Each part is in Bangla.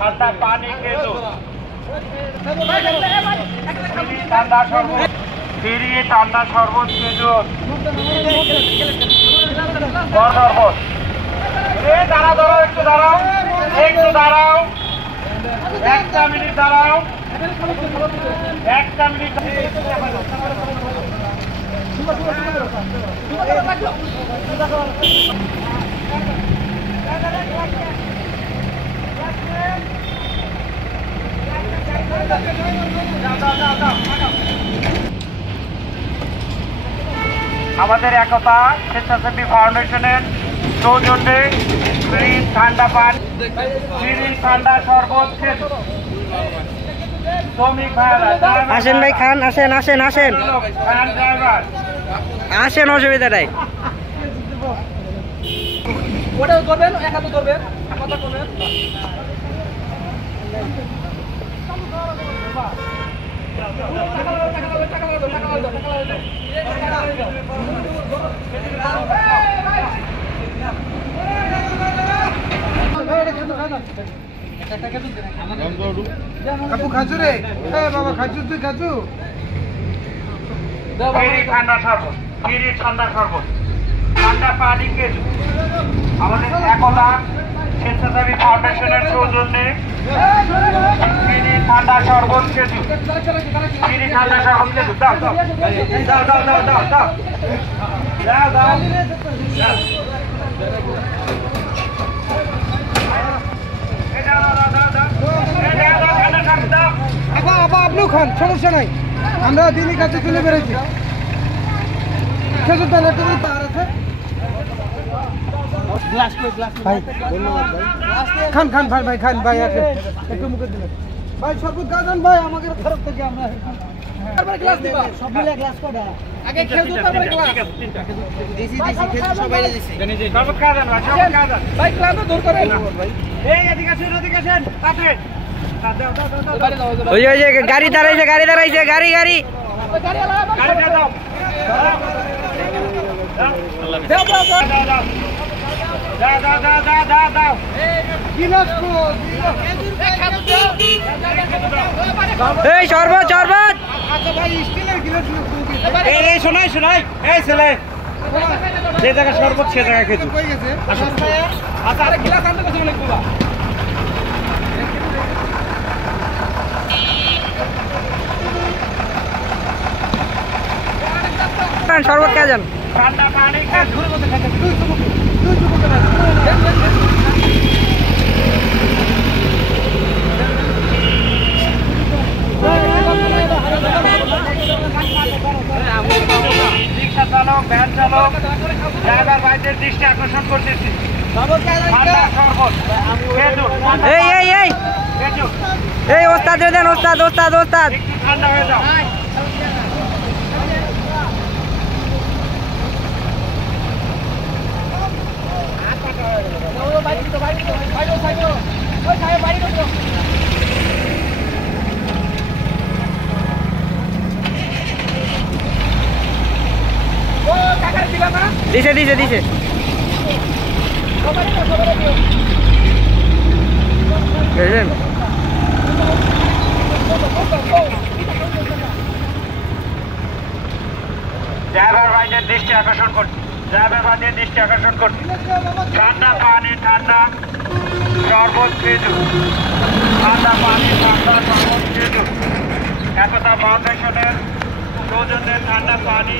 ঠান্ডা পানি খেজুর ঠান্ডা শরবত ফিরি ঠান্ডা শরবত খেজুর শরবত। দাঁড়াও দাঁড়াও একটু দাঁড়াও একটু দাঁড়াও একটা মিনিট দাঁড়াও একটা মিনিট। আমাদের একতা স্বেচ্ছাসেবী ফাউন্ডেশনের সৌজন্যে ফ্রিজ ঠান্ডা পানি ফ্রিজ ঠান্ডা শরবত শ্রমিক ভাইরা আসেন ভাই খান আসেন আসেন আসেন খান ড্রাইভার আসেন অসুবিধা নাই। ওটাও করবেন এক হাতে করবেন কথা করবেন। কাকু খাজু রে বাবা খাজু তুই খাজু ঠান্ডা শরবত ফিরি ঠান্ডা শরবত ঠান্ডা পানি খেজুর আমাদের একতা স্বেচ্ছাসেবী ফাউন্ডেশনের সৌজন্যে ফিরি ঠান্ডা শরবত খেজুর ফিরি ঠান্ডা শরবত খেজুর দাও দাও দাও দাও দাও দাও দাও দাও আপনিও খান সমস্যা নাই আমরা দিনই কাছে চলে বেড়েছি খেজুর তেল একটা তার আছে খান খান ভাই ভাই খান ভাই একটু মুখে দিলেন ভাই শরবত খান ভাই আমাদের তরফ থেকে আমরা গ্লাস দিবা সবগুলা গ্লাস কটা আগে খেজুর তারপরে গ্লাস দিছি দিছি খেজুর সবাইরে দিছি শরবত খা দেন ভাই শরবত খা দেন ভাই গ্লাসও দূর করেন ভাই এই এদিকে আসেন তাতে ওই যে গাড়ি দাঁড়াইছে গাড়ি দাঁড়াইছে গাড়ি গাড়ি গাড়িটা দাও দাও দাও দাও দাও দাও দাও দাও দাও দাও গিলাস এই শরবত শরবত আচ্ছা ভাই স্টিলের গিলাস এই শোনাই শোনাই এই ছেলে যে জায়গা শরবত সে জায়গা খেতে হয়ে গেছে আচ্ছা আরে গ্লাস আনতে কত অনেক বাবা শরবত কে যান ঠান্ডা পানি খেজুর রিক্সা চালক ভ্যান চালক ড্রাইভার ভাইদের দৃষ্টি আকর্ষণ করতেছি ঠান্ডা শরবত খেজুর এই এই এই খেজুর এই ওস্তাদ দেন ওস্তাদ ওস্তাদ ওস্তাদ একটু ঠান্ডা হয়ে যাও দিছে দিছে দিছে বুঝলেন ড্রাইভার ভাইদের দৃষ্টি আকর্ষণ করছি ড্রাইভার ভাইদের দৃষ্টি আকর্ষণ করছি ঠান্ডা পানি ঠান্ডা শরবত খেজুর ঠান্ডা পানি ঠান্ডা শরবত খেজুর একতা ফাউন্ডেশনের সৌজন্যে ঠান্ডা পানি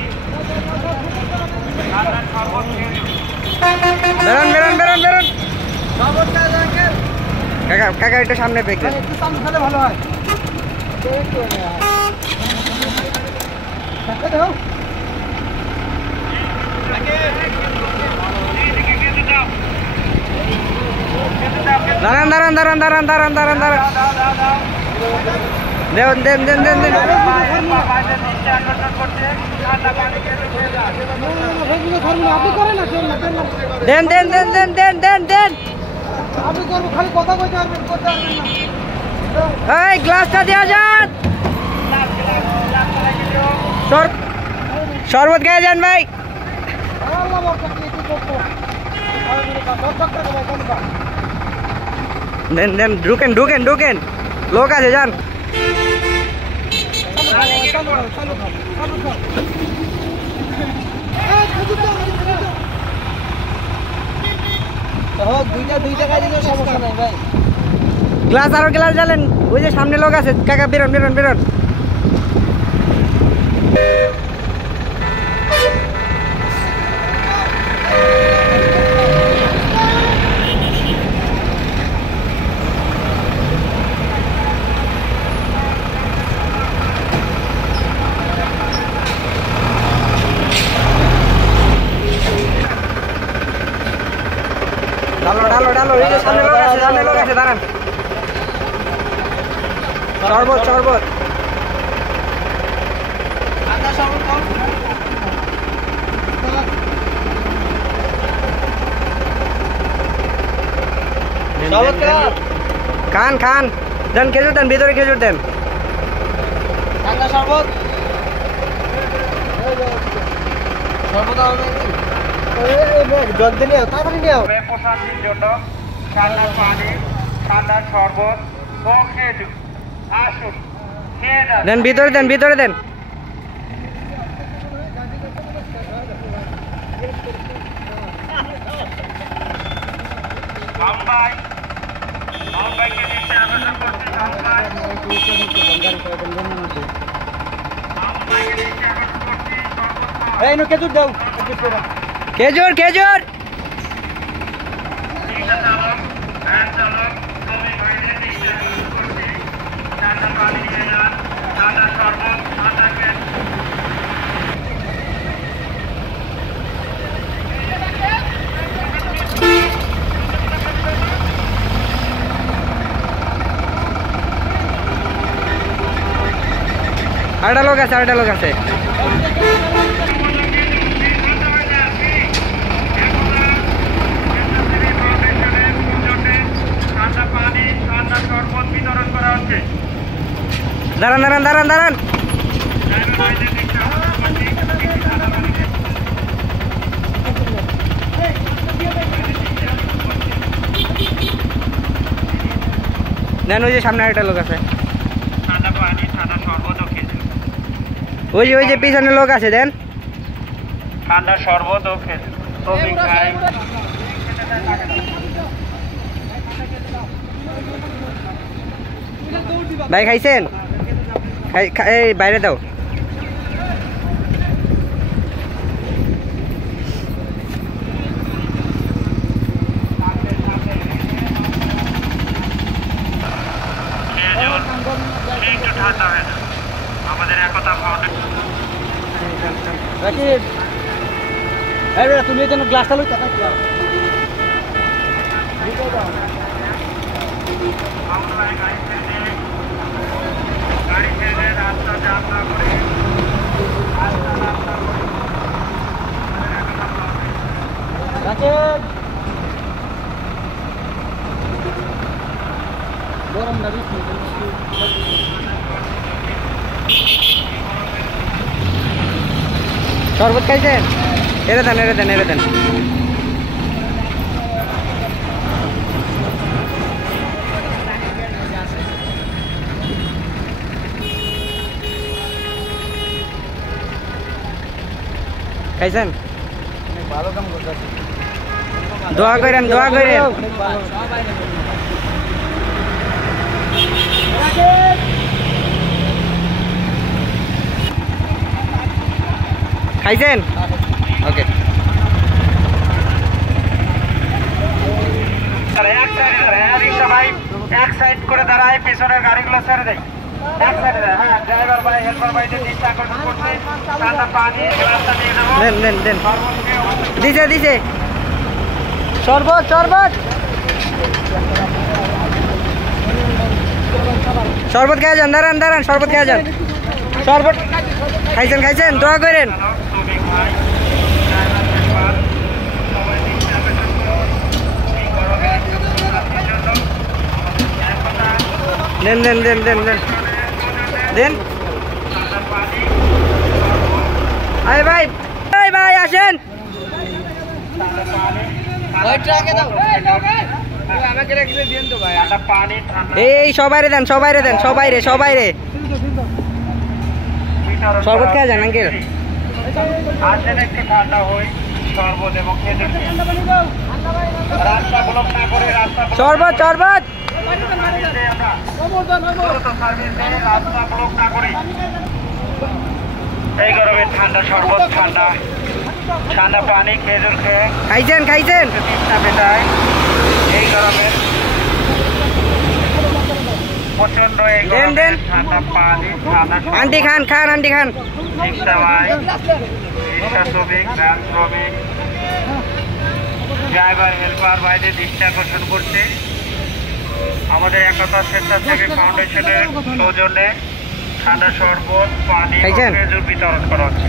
ঠান্ডা শরবত খেজুর বেরোন বেরোন বেরোন বেরোন কাকা কাকা একটু সামনে পেকে একটু সামনে খেলে ভালো হয় দাও দাঁড়ান দাঁড়ান দাঁড়ান দাঁড়ান দাঁড়ান দাঁড়ান দাঁড়ান দেন দেন দেন দেন দেন আপনি করেন না দেন দেন দেন দেন দেন দেন দেন আপনি করবো খালি কথা কইতে পারবেন করতে পারবেন না এই গ্লাসটা দেওয়া যান শরবত খেয়ে যান ভাই। দেন দেন, ঢুকেন ঢুকেন ঢুকেন, লোক আছে যান। দুইটা গাড়ি দিলে সমস্যা নাই ভাই। গ্লাস আরো গ্লাস জ্বালেন, ওই যে সামনে লোক আছে কাকা, বেরোন বেরোন বেরোন। ডালো ডালো ডালো, এই যে সামনে লোক আছে, সামনে লোক আছে, দাঁড়ান। শরবত শরবত। খান খান, দেন খেজুর দেন, ভিতরে খেজুর দেন। ঠান্ডা শরবত জল দিলে তাড়াতাড়ি নিও। প্রশান্তির জন্য ঠান্ডা পানি, ঠান্ডা শরবত ও খেজুর, আসুন খেয়ে যান। দেন ভিতরে দেন, ভিতরে দেন। আমবাই, আমবাইকে নিচে আকর্ষণ করছি, আমবাই, আমবাইকে নিচে আকর্ষণ করছি, শরবত এই নো খেজুর দাও। খেজুর খেজুর। রিক্সা চালক, ভ্যান চালক, শ্রমিক ভাইদের নিচে আকর্ষণ করছি, ঠান্ডা পানি নিয়ে যান, ঠান্ডা শরবত, ঠান্ডা খেয়ে আরেকটা লোক আছে, আরেকটা লোক আছে। ঠান্ডা পানি, ঠান্ডা শরবত বিতরণ করা হচ্ছে। দাঁড়ান দাঁড়ান দাঁড়ান দাঁড়ান। ড্রাইভার ভাইদের নিচে আকর্ষণ করছি, ঠান্ডা পানি নিয়ে দেন, ওই যে সামনে আরেকটা লোক আছে, ঠান্ডা পানি, ঠান্ডা শরবত ও খেজুর। ওই যে পিছনে লোক আছে, দেন। ঠান্ডা শরবত ও খেজুর। শ্রমিক ভাই, ভাই খাইছেন? এই বাইরে দাও। খেজুর একটু ঠান্ডা হয়ে যাবে। আমাদের একতা ফাউন্ডেশন রাকিব এই বেটা তুমি যেন গ্লাসটা লই টাকা দাও। আমরাই গাড়ি ছেড়ে রাস্তা জাম না করে রাস্তা রাস্তা করে আমাদের একতা ফাউন্ডেশন রাকিব গরম না বেশি শরবত খাইছেন? এরে দেন এরে দেন এরে দেন। খাইছেন? ভালো কাম করতেছ। দোয়া করেন, দোয়া করেন। খাইছেন? ওকে। এক সাইডে দাঁড়ায়, রিক্সা ভাই এক সাইড করে দাঁড়ায়, পিছনের গাড়িগুলো ছেড়ে দেয়। এক সাইডে দাঁড়ায়, হ্যাঁ, ড্রাইভার ভাই হেল্পার ভাইদের দৃষ্টি আকর্ষণ করছে, ঠান্ডা পানি গ্লাসটা দিয়ে দেবো। দেন দেন দেন। শরবত খেয়ে অবশ্যই দিছে দিছে। শরবত শরবত শরবত খেয়ে যান, দাঁড়ান দাঁড়ান, শরবত খেয়ে যান। শরবত খাইছেন খাইছেন? দোয়া করেন। শ্রমিক ভাই, ড্রাইভার হেল্পার সবাই দৃষ্টি আকর্ষণ করুন। এই গরমের শান্তির জন্য আমাদের একতা দেন দেন দেন দেন দেন দেন। ঠান্ডা পানি আরে ভাই এই ভাই আসেন ওই ট্রাকে দাও আমাকে রেখে দেন তো ভাই ঠান্ডা পানি ঠান্ডা এই সবাইরে দেন সবাইরে শরবত খেয়ে যান আঙ্কেল আসেন একটু ঠান্ডা হই শরবত এবং খেজুর রাস্তা ব্লক না করে রাস্তা শরবত আমরা দ্রুত সার্ভিস দিয়ে রাস্তা ব্লক না করি এই গরমে ঠান্ডা শরবত ঠান্ডা পানি খেজুর খেয়ে খাইছেন তৃষ্ণা পেটায় এই গরমে প্রচন্ড এই গরমে ঠান্ডা পানি ঠান্ডা আন্টি খান রিক্সা ভাই রিক্সা শ্রমিক ভ্যান শ্রমিক ড্রাইভার হেল্পার ভাইদের দৃষ্টি আকর্ষণ করছে আমাদের একতা স্বেচ্ছাসেবী ফাউন্ডেশনের সৌজন্যে ঠান্ডা শরবত পানি ও খাইছেন? খেজুর বিতরণ করা হচ্ছে